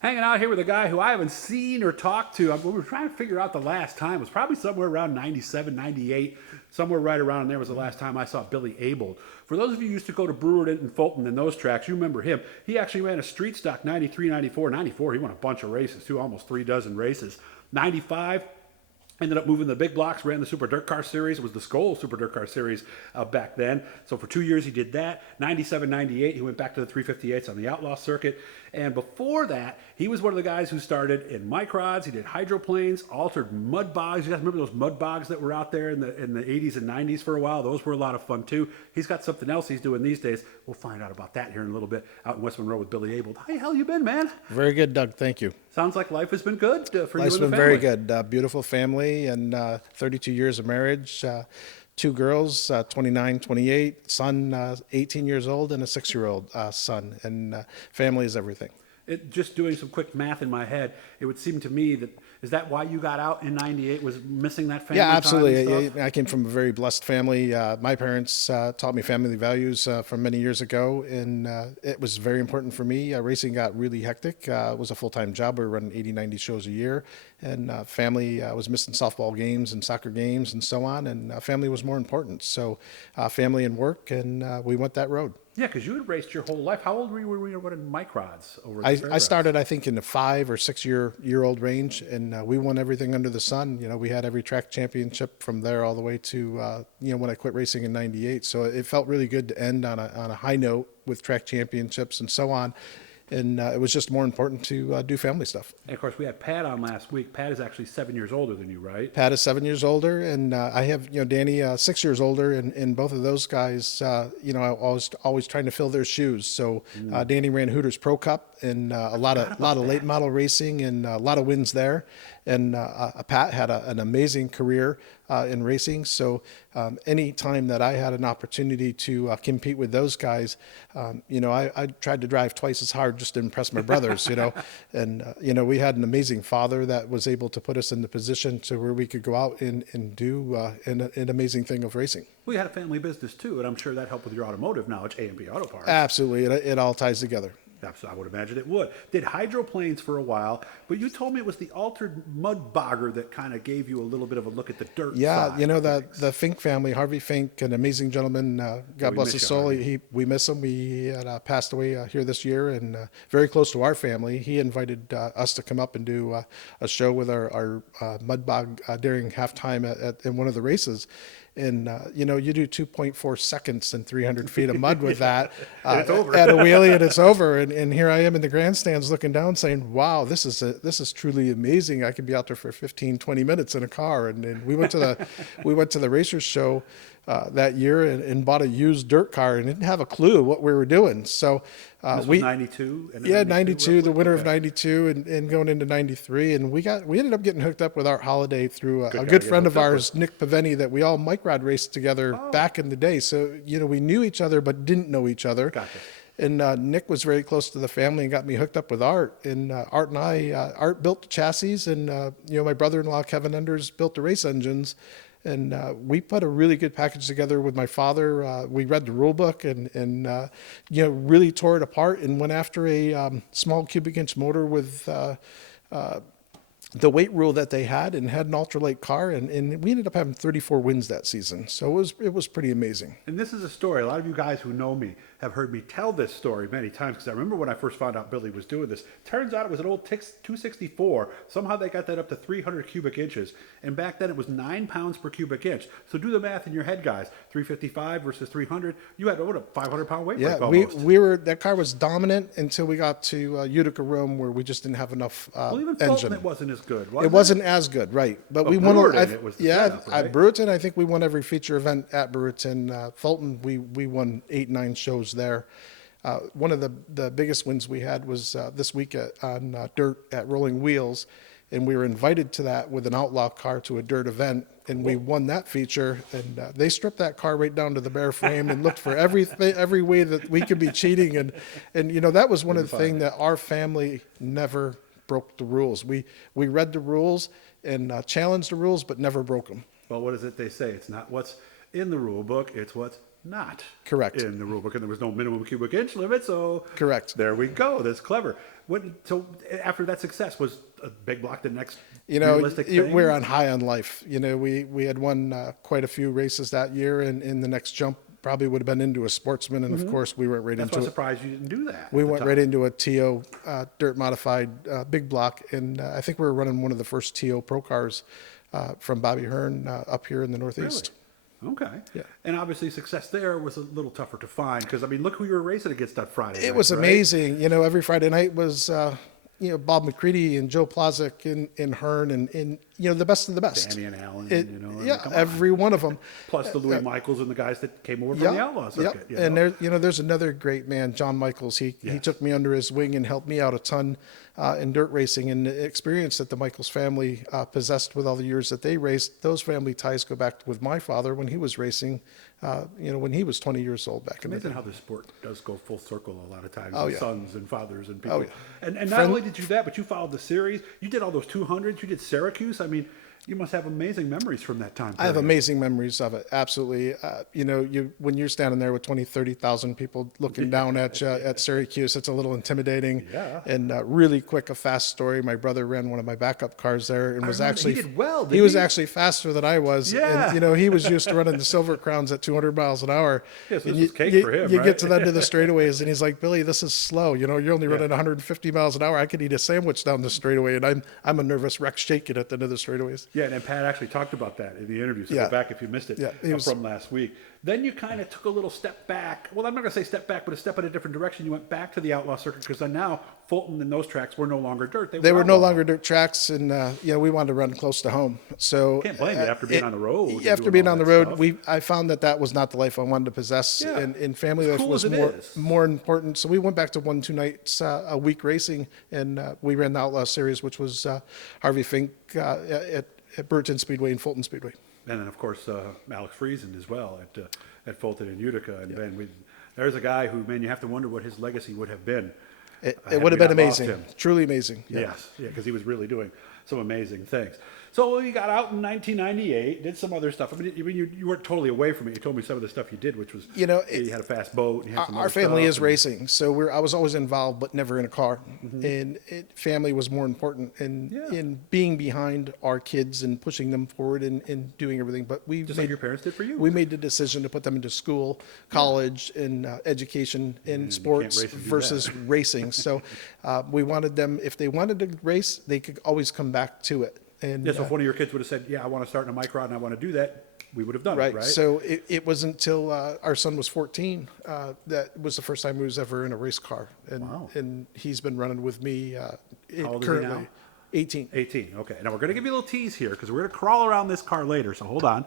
Hanging out here with a guy who I haven't seen or talked to. We were trying to figure out the last time. It was probably somewhere around 97, 98. Somewhere right around there was the last time I saw Billy Abold. For those of you who used to go to Brewer and Fulton and those tracks, you remember him. He actually ran a street stock 93, 94. 94, he won a bunch of races too, almost 3 dozen races. 95, ended up moving the big blocks, ran the Super Dirt Car Series. It was the Skoll Super Dirt Car Series back then. So for 2 years he did that. 97, 98, he went back to the 358s on the Outlaw Circuit. And before that, he was one of the guys who started in microds. He did hydroplanes, altered mud bogs. You guys remember those mud bogs that were out there in the 80s and 90s for a while? Those were a lot of fun too. He's got something else he's doing these days. We'll find out about that here in a little bit out in West Monroe with Billy Abold. How the hell you been, man? Very good, Doug. Thank you. Sounds like life has been good for Life's you and been the very family. good. Beautiful family and 32 years of marriage. Two girls, 29, 28, son 18 years old, and a 6-year-old son. And family is everything. Just doing some quick math in my head, it would seem to me that is that why you got out in '98? Was missing that family Yeah, time absolutely. and stuff? I came from a very blessed family. My parents taught me family values from many years ago, and it was very important for me. Racing got really hectic. It was a full-time job. We were running 80, 90 shows a year, and family was missing softball games and soccer games and so on, and family was more important. So family and work, and we went that road. Yeah, because you had raced your whole life. How old were you when you were running microds over at I, the I fairgrounds? started, I think, in the 5 or 6 year old range, and we won everything under the sun. You know, we had every track championship from there all the way to when I quit racing in '98. So it felt really good to end on a high note with track championships and so on. And it was just more important to do family stuff. And of course, we had Pat on last week. Pat is actually 7 years older than you, right? Pat is 7 years older, and I have Danny 6 years older, and both of those guys, I was always trying to fill their shoes. So Danny ran Hooters Pro Cup and a lot of late model racing and a lot of wins there. And Pat had an amazing career in racing. So any time that I had an opportunity to compete with those guys, I tried to drive twice as hard just to impress my brothers. And we had an amazing father that was able to put us in the position to where we could go out and do an amazing thing of racing. We had a family business too, and I'm sure that helped with your automotive knowledge, A&P Auto Parts. Absolutely, it all ties together. I would imagine it would. Did hydroplanes for a while, but you told me it was the altered mud bogger that kind of gave you a little bit of a look at the dirt Yeah, side of the things. the Fink family, Harvey Fink, an amazing gentleman. God we bless miss his you, soul. Harvey. We miss him. He had passed away here this year, and very close to our family. He invited us to come up and do a show with our mud bog during halftime in one of the races. And you do 2.4 seconds and 300 feet of mud with that And it's over. at a wheelie, and it's over. And here I am in the grandstands looking down, saying, "Wow, this is truly amazing. I could be out there for 15, 20 minutes in a car." And we went to the racers show that year and bought a used dirt car and didn't have a clue what we were doing. So This was 92? yeah, 92, the roughly? winter of Okay. 92 and going into 93. And we ended up getting hooked up with Art Holiday through Good a guy good to get friend hooked of up ours, Nick Paveni, that we all microd raced together back in the day. So, we knew each other, but didn't know each other. Gotcha. And Nick was very close to the family and got me hooked up with Art. And Art and I, Art built the chassis, and my brother-in-law Kevin Enders built the race engines. And we put a really good package together with my father. We read the rule book and really tore it apart and went after a small cubic inch motor with the weight rule that they had, and had an ultralight car, and we ended up having 34 wins that season. So it was pretty amazing. And this is a story. A lot of you guys who know me have heard me tell this story many times, because I remember when I first found out Billy was doing this. Turns out it was an old 264. Somehow they got that up to 300 cubic inches. And back then it was 9 pounds per cubic inch. So do the math in your head, guys. 355 versus 300. You had, what, a 500-pound weight Yeah, break we almost. we were that car was dominant until we got to Utica, Rome, where we just didn't have enough Well, even Fulton, engine. it wasn't as good, was It wasn't as good, right? But we won. Brewerton, it was the setup, right? At Brewerton, I think we won every feature event at Brewerton. Fulton, we won 8, 9 shows there. One of the biggest wins we had was this week on dirt at Rolling Wheels, and we were invited to that with an outlaw car to a dirt event, and we won that feature. And they stripped that car right down to the bare frame and looked for every way that we could be cheating. And that was one of the things that our family never broke the rules. We read the rules and challenged the rules, but never broke them. Well, what is it they say? It's not what's in the rule book, it's what's not Correct. in the rule book. And there was no minimum cubic inch limit, so Correct. there we go. That's clever. So after that success, was a big block the next You know, realistic thing? we're on high on life. You know, we had won quite a few races that year, and in the next jump probably would have been into a sportsman, and of course we went right That's why I'm into it. surprised you didn't do that. We at the went time. right into a TO dirt modified big block, and I think we were running one of the first TO pro cars from Bobby Hearn up here in the Northeast. Really? Okay. Yeah. And obviously success there was a little tougher to find because, I mean, look who you were racing against that Friday It night, was right? amazing. You know, every Friday night was, Bob McCready and Joe Plazek in Hearn and the best of the best. Danny and Alan, It- you know. I mean, yeah, come on. every one of them. Plus the Louis Michaels and the guys that came over from Yeah, the Outlaw circuit. You And know? there's another great man, John Michaels. He Yes. took me under his wing and helped me out a ton in dirt racing, and the experience that the Michaels family possessed with all the years that they raced. Those family ties go back with my father when he was racing. When he was 20 years old back in the Amazing day. how the sport does go full circle a lot of times. Oh, with yeah. Sons and fathers and people. Oh, yeah. And not only did you do that, but you followed the series. You did all those 200s. You did Syracuse. I mean, you must have amazing memories from that time. I have period. amazing memories of it. Absolutely. When you're standing there with 20, 30,000 people looking down at you at Syracuse, it's a little intimidating. Yeah. And really quick, a fast story. My brother ran one of my backup cars there and was remember. actually, He did well, he didn't was he? actually faster than I was. Yeah. And, he was used to running the Silver Crowns at 200 miles an hour. Yeah, so And this was cake for him, You right? get to the end of the straightaways and he's like, Billy, this is slow. You're only running 150 miles an hour. I could eat a sandwich down the straightaway. And I'm a nervous wreck shaking at the end of the straightaways. Yeah, and Pat actually talked about that in the interview. So Yeah. go back if you missed it Yeah, he was- from last week. Then you kind of took a little step back. Well, I'm not going to say step back, but a step in a different direction. You went back to the outlaw circuit because then now Fulton and those tracks were no longer dirt. They were no outlaw. longer dirt tracks, and we wanted to run close to home. So Can't blame you after being on the road and After doing being all on the that road, stuff. I found that was not the life I wanted to possess, Yeah. and family As life cool was as it more is. more important. So we went back to 1-2 nights a week racing, and we ran the Outlaw Series, which was Harvey Fink at Burton Speedway and Fulton Speedway. And then, of course, Alex Friesen as well at Fulton and Utica. And Ben, there's a guy who, man, you have to wonder what his legacy would have been. It had would have we been not lost amazing, him. truly amazing. Yeah. Yes, yeah, because he was really doing some amazing things. So you got out in 1998, did some other stuff. I mean, you weren't totally away from it. You told me some of the stuff you did, which was, you had a fast boat. And you had some Our other family stuff is and- racing, so I was always involved, but never in a car. And family was more important in being behind our kids and pushing them forward and doing everything. But Just like your parents did for you. we made the decision to put them into school, college, and education in sports race and do versus racing. So we wanted them, if they wanted to race, they could always come back to it. And Yeah, so if one of your kids would have said, yeah, I want to start in a microd and I want to do that, we would have done it, right? So it wasn't until our son was 14 that was the first time he was ever in a race car. And, Wow. and he's been running with me How old is he currently. now? 18. 18. Okay. Now we're going to give you a little tease here because we're going to crawl around this car later. So hold on.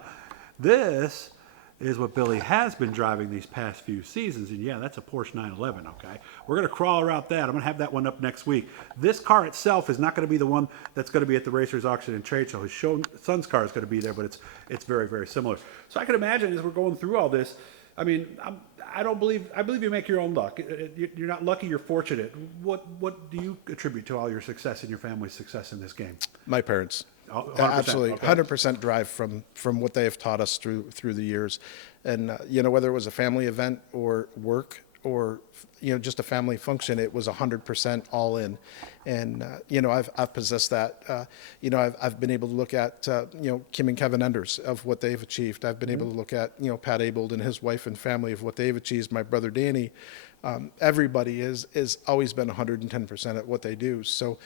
This is what Billy has been driving these past few seasons. And yeah, that's a Porsche 911. Okay. We're going to crawl around that. I'm going to have that one up next week. This car itself is not going to be the one that's going to be at the Racers Auction and Trade Show. His son's car is going to be there, but it's very, very similar. So I can imagine as we're going through all this, I mean, I believe you make your own luck. You're not lucky, you're fortunate. What do you attribute to all your success and your family's success in this game? My parents. 100%, Absolutely, okay. 100% drive from what they have taught us through the years, and whether it was a family event or work or just a family function, it was 100% all in, and I've possessed that. I've been able to look at Kim and Kevin Enders of what they've achieved. I've been able to look at Pat Abold and his wife and family of what they've achieved. My brother Danny. Everybody is always been 110% at what they do. So,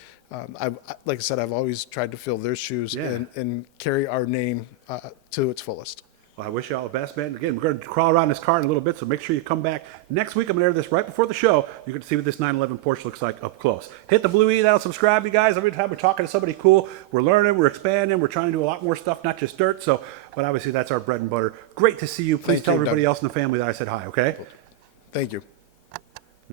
like I said, I've always tried to fill their shoes Yeah. and carry our name to its fullest. Well, I wish you all the best, man. Again, we're going to crawl around this car in a little bit, so make sure you come back next week. I'm going to air this right before the show. You can see what this 911 Porsche looks like up close. Hit the blue E, that'll subscribe, you guys. Every time we're talking to somebody cool, we're learning, we're expanding, we're trying to do a lot more stuff, not just dirt. So, but obviously that's our bread and butter. Great to see you. Please Thank tell you, everybody Doug. else in the family that I said hi, okay? Thank you.